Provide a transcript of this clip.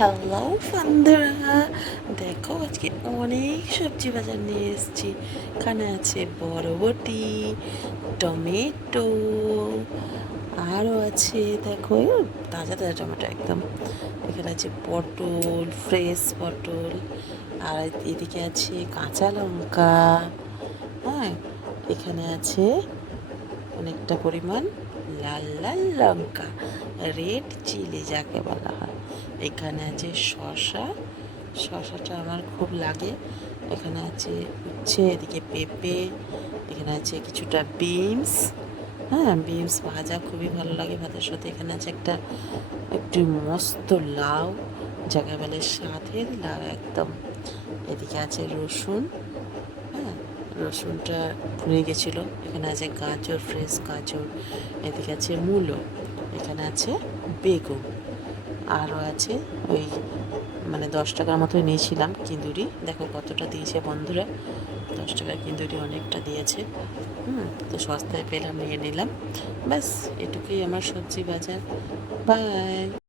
Hello বন্ধুরা, দেখো আজকে অনেক সবজি বাজার নিয়ে এসেছি। এখানে আছে বরবটি, টমেটো, আরও আছে দেখো তাজা তাজা টমেটো একদম। এখানে আছে পটল, ফ্রেশ পটল, আর এদিকে আছে কাঁচা লঙ্কা। হ্যাঁ, এখানে আছে অনেকটা পরিমাণ লাল লাল লঙ্কা, রেড চিলি যাকে বলা হয়। এখানে আছে শসা, শসাটা আমার খুব লাগে। এখানে আছে উচ্ছে, এদিকে পেঁপে, এখানে আছে কিছুটা বিনস। হ্যাঁ, বিনস ভাজা খুবই ভালো লাগে ভাতের সাথে। এখানে আছে একটু মস্ত লাউ, যাকে বলে সাধের লাউ একদম। এদিকে আছে রসুন। হ্যাঁ, রসুনটা পুড়ে গেছিলো। এখানে আছে গাজর, ফ্রেশ গাজর। এদিকে আছে মূলো। এখানে আছে বেগুন। আরও আছে ওই 10 টাকার মতোই নিয়েছিলাম কিন্দুরি। দেখো কতটা দিয়েছে বন্ধুরা, 10 টাকার কিন্দুরি অনেকটা দিয়েছে। তো সস্তায় পেলাম, নিয়ে নিলাম। ব্যাস এটুকুই আমার সবজি বাজার। বাই।